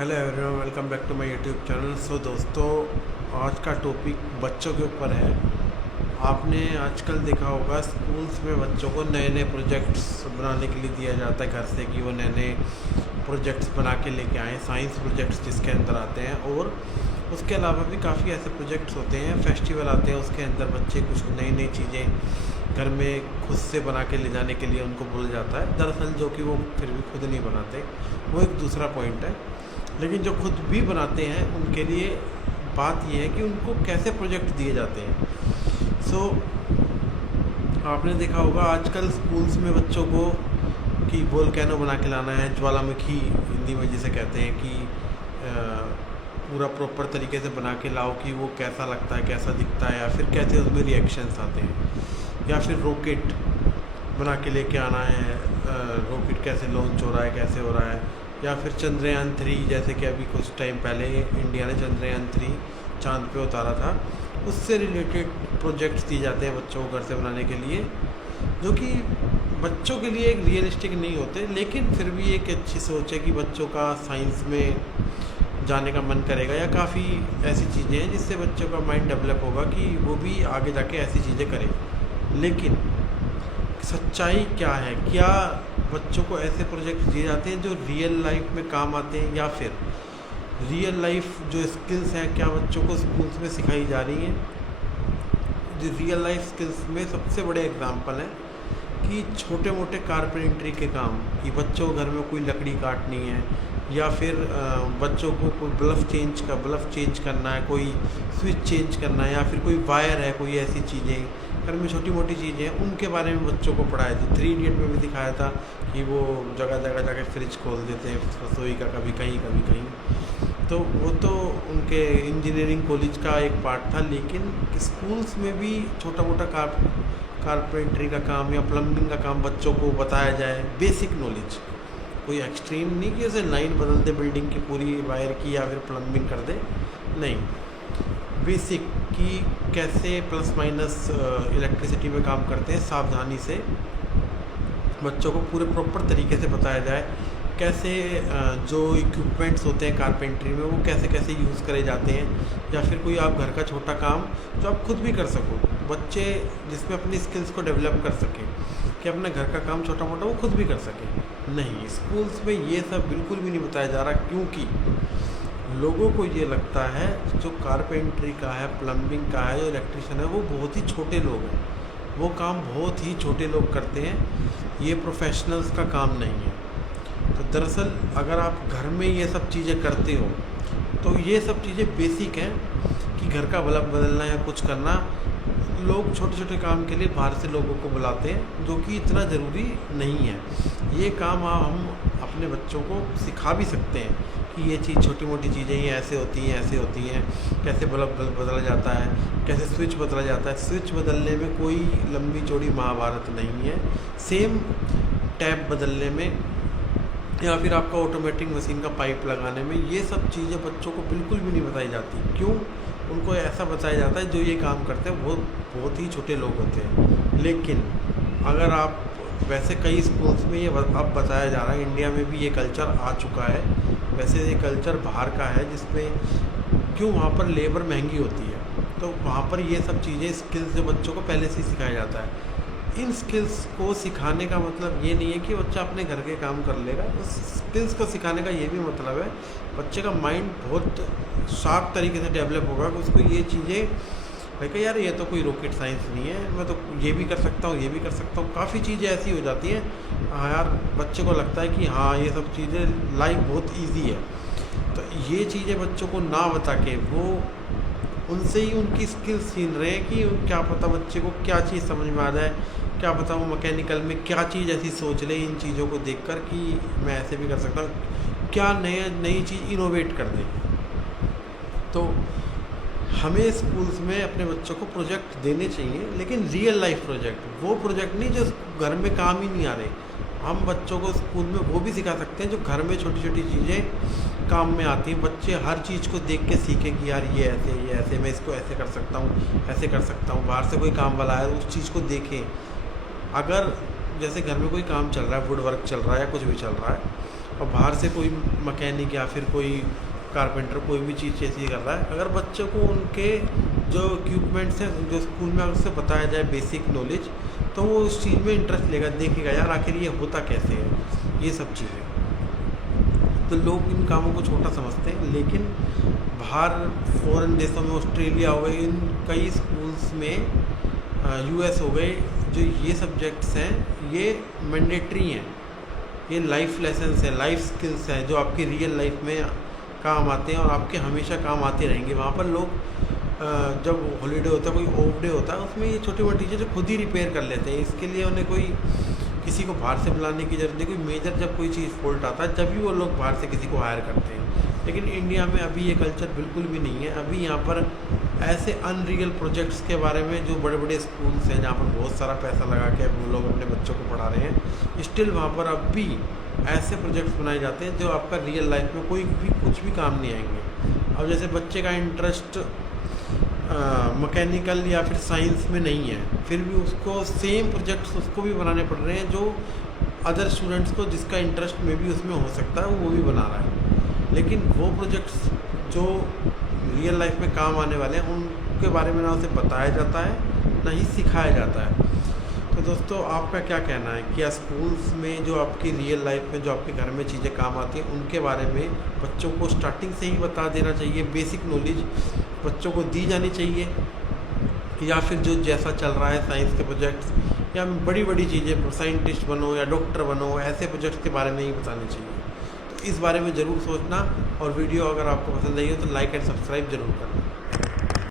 Hello everyone, welcome back to my YouTube channel. So दोस्तों, आज का टॉपिक बच्चों के ऊपर है। आपने आजकल देखा होगा स्कूल्स में बच्चों को नए नए प्रोजेक्ट्स बनाने के लिए दिया जाता है घर से कि वो नए नए प्रोजेक्ट्स बना के लेके आएँ, साइंस प्रोजेक्ट्स जिसके अंदर आते हैं। और उसके अलावा भी काफ़ी ऐसे प्रोजेक्ट्स होते हैं, फेस्टिवल आते हैं, उसके अंदर बच्चे कुछ नई नई चीज़ें घर में खुद से बना के ले जाने के लिए उनको बोला जाता है। दरअसल जो कि वो फिर भी खुद नहीं बनाते, वो एक दूसरा पॉइंट है। लेकिन जो खुद भी बनाते हैं उनके लिए बात यह है कि उनको कैसे प्रोजेक्ट दिए जाते हैं। सो आपने देखा होगा आजकल स्कूल्स में बच्चों को कि वोल्केनो बना के लाना है, ज्वालामुखी हिंदी में जिसे कहते हैं, कि पूरा प्रॉपर तरीके से बना के लाओ कि वो कैसा लगता है, कैसा दिखता है, या फिर कैसे उसमें रिएक्शंस आते हैं। या फिर रॉकेट बना के लेके आना है, रॉकेट कैसे लॉन्च हो रहा है, कैसे हो रहा है। या फिर चंद्रयान 3, जैसे कि अभी कुछ टाइम पहले इंडिया ने चंद्रयान 3 चांद पे उतारा था, उससे रिलेटेड प्रोजेक्ट्स दिए जाते हैं बच्चों को घर से बनाने के लिए, जो कि बच्चों के लिए एक रियलिस्टिक नहीं होते, लेकिन फिर भी एक अच्छी सोच है कि बच्चों का साइंस में जाने का मन करेगा। या काफ़ी ऐसी चीज़ें हैं जिससे बच्चों का माइंड डेवलप होगा कि वो भी आगे जाके ऐसी चीज़ें करें। लेकिन सच्चाई क्या है? क्या बच्चों को ऐसे प्रोजेक्ट दिए जाते हैं जो रियल लाइफ में काम आते हैं, या फिर रियल लाइफ जो स्किल्स हैं क्या बच्चों को स्कूल्स में सिखाई जा रही हैं? जो रियल लाइफ स्किल्स में सबसे बड़े एग्जांपल हैं कि छोटे मोटे कारपेंट्री के काम, कि बच्चों को घर में कोई लकड़ी काटनी है, या फिर बच्चों को कोई बल्ब चेंज करना है, कोई स्विच चेंज करना है, या फिर कोई वायर है, कोई ऐसी चीज़ें घर में छोटी मोटी चीज़ें हैं, उनके बारे में बच्चों को पढ़ाया था। 3 इडियट में भी दिखाया था कि वो जगह जगह जाके फ्रिज खोल देते हैं रसोई का, कभी कहीं कभी कहीं। तो वो तो उनके इंजीनियरिंग कॉलेज का एक पार्ट था। लेकिन स्कूल्स में भी छोटा मोटा कारपेंट्री का काम या प्लम्बिंग का काम बच्चों को बताया जाए, बेसिक नॉलेज, कोई एक्सट्रीम नहीं कि उसे लाइन बदल दे बिल्डिंग की पूरी वायर की, या फिर प्लम्बिंग कर दे, नहीं, बेसिक कि कैसे प्लस माइनस इलेक्ट्रिसिटी में काम करते हैं, सावधानी से बच्चों को पूरे प्रॉपर तरीके से बताया जाए। कैसे जो इक्विपमेंट्स होते हैं कारपेंट्री में वो कैसे कैसे यूज़ करे जाते हैं। या फिर कोई आप घर का छोटा काम जो आप खुद भी कर सको, बच्चे जिसमें अपनी स्किल्स को डेवलप कर सकें, कि अपने घर का काम छोटा मोटा वो खुद भी कर सकें। नहीं, स्कूल्स में ये सब बिल्कुल भी नहीं बताया जा रहा, क्योंकि लोगों को ये लगता है जो कारपेंट्री का है, प्लम्बिंग का है, जो इलेक्ट्रिशियन है, वो बहुत ही छोटे लोग हैं, वो काम बहुत ही छोटे लोग करते हैं, ये प्रोफेशनल्स का काम नहीं है। तो दरअसल अगर आप घर में ये सब चीज़ें करते हो तो ये सब चीज़ें बेसिक हैं, कि घर का बल्ब बदलना या कुछ करना। लोग छोटे छोटे काम के लिए बाहर से लोगों को बुलाते हैं, जो कि इतना ज़रूरी नहीं है। ये काम हम अपने बच्चों को सिखा भी सकते हैं कि ये चीज़, छोटी मोटी चीज़ें ये ऐसे होती हैं, ऐसे होती हैं, कैसे बल्ब बदला जाता है, कैसे स्विच बदला जाता है। स्विच बदलने में कोई लंबी चौड़ी महाभारत नहीं है, सेम टैप बदलने में, या फिर आपका ऑटोमेटिक मशीन का पाइप लगाने में, ये सब चीज़ें बच्चों को बिल्कुल भी नहीं बताई जाती। क्यों? उनको ऐसा बताया जाता है जो ये काम करते हैं वो बहुत ही छोटे लोग होते हैं। लेकिन अगर आप, वैसे कई स्कूल्स में ये अब बताया जा रहा है, इंडिया में भी ये कल्चर आ चुका है। वैसे ये कल्चर बाहर का है, जिसमें क्यों वहाँ पर लेबर महंगी होती है, तो वहाँ पर ये सब चीज़ें, स्किल्स जो बच्चों को पहले से ही सिखाया जाता है। इन स्किल्स को सिखाने का मतलब ये नहीं है कि बच्चा अपने घर के काम कर लेगा। उस स्किल्स को सिखाने का ये भी मतलब है बच्चे का माइंड बहुत शार्प तरीके से डेवलप होगा, कि उसको ये चीज़ें भाई यार ये तो कोई रॉकेट साइंस नहीं है, मैं तो ये भी कर सकता हूँ, ये भी कर सकता हूँ। काफ़ी चीज़ें ऐसी हो जाती हैं, हाँ यार, बच्चे को लगता है कि हाँ ये सब चीज़ें लाइफ बहुत ईजी है। तो ये चीज़ें बच्चों को ना बता के वो उनसे ही उनकी स्किल्स छीन रहे हैं, कि क्या पता बच्चे को क्या चीज़ समझ में आ जाए, क्या पता वो मैकेनिकल में क्या चीज़ ऐसी सोच ले इन चीज़ों को देखकर कि मैं ऐसे भी कर सकता हूँ, क्या नई चीज़ इनोवेट कर दें। तो हमें स्कूल्स में अपने बच्चों को प्रोजेक्ट देने चाहिए, लेकिन रियल लाइफ प्रोजेक्ट, वो प्रोजेक्ट नहीं जो घर में काम ही नहीं आ रहे। हम बच्चों को स्कूल में वो भी सिखा सकते हैं जो घर में छोटी छोटी चीज़ें काम में आती हैं। बच्चे हर चीज़ को देख के सीखें कि यार ये ऐसे, मैं इसको ऐसे कर सकता हूँ, ऐसे कर सकता हूँ। बाहर से कोई काम वाला है उस चीज़ को देखें। अगर जैसे घर में कोई काम चल रहा है, वुड वर्क चल रहा है या कुछ भी चल रहा है, और बाहर से कोई मैकेनिक या फिर कोई कारपेंटर कोई भी चीज़ ऐसी कर रहा है, अगर बच्चों को उनके जो इक्विपमेंट्स हैं जो स्कूल में अगर उससे बताया जाए बेसिक नॉलेज, तो वो उस चीज़ में इंटरेस्ट लेगा, देखेगा यार आखिर ये होता कैसे है ये सब चीज़ें। तो लोग इन कामों को छोटा समझते हैं, लेकिन बाहर फॉरेन देशों में, ऑस्ट्रेलिया हो गए, इन कई स्कूल्स में, यूएस हो गए, जो ये सब्जेक्ट्स हैं ये मैंडेटरी हैं, ये लाइफ लेसन्स हैं, लाइफ स्किल्स हैं जो आपकी रियल लाइफ में काम आते हैं और आपके हमेशा काम आते रहेंगे। वहाँ पर लोग जब हॉलीडे होता है, कोई ऑफ डे होता है, उसमें ये छोटी मोटी चीज़ें खुद ही रिपेयर कर लेते हैं। इसके लिए उन्हें कोई किसी को बाहर से बुलाने की जरूरत नहीं। कोई मेजर जब कोई चीज़ फॉल्ट आता है जब भी वो लोग बाहर से किसी को हायर करते हैं। लेकिन इंडिया में अभी ये कल्चर बिल्कुल भी नहीं है। अभी यहाँ पर ऐसे अनरियल प्रोजेक्ट्स के बारे में, जो बड़े बड़े स्कूल्स हैं जहाँ पर बहुत सारा पैसा लगा के वो लोग अपने बच्चों को पढ़ा रहे हैं, स्टिल वहाँ पर अब भी ऐसे प्रोजेक्ट्स बनाए जाते हैं जो आपका रियल लाइफ में कोई भी कुछ भी काम नहीं आएंगे। अब जैसे बच्चे का इंटरेस्ट मैकेनिकल या फिर साइंस में नहीं है, फिर भी उसको सेम प्रोजेक्ट्स उसको भी बनाने पड़ रहे हैं जो अदर स्टूडेंट्स को जिसका इंटरेस्ट में भी उसमें हो सकता है वो भी बना रहा है। लेकिन वो प्रोजेक्ट्स जो रियल लाइफ में काम आने वाले हैं उनके बारे में ना उसे बताया जाता है ना ही सिखाया जाता है। तो दोस्तों आपका क्या कहना है, क्या स्कूल्स में जो आपकी रियल लाइफ में जो आपके घर में चीज़ें काम आती हैं उनके बारे में बच्चों को स्टार्टिंग से ही बता देना चाहिए, बेसिक नॉलेज बच्चों को दी जानी चाहिए, या फिर जो जैसा चल रहा है साइंस के प्रोजेक्ट्स या बड़ी बड़ी चीज़ें, साइंटिस्ट बनो या डॉक्टर बनो, ऐसे प्रोजेक्ट्स के बारे में ही बताने चाहिए। तो इस बारे में ज़रूर सोचना, और वीडियो अगर आपको पसंद आई हो तो लाइक एंड सब्सक्राइब ज़रूर करना।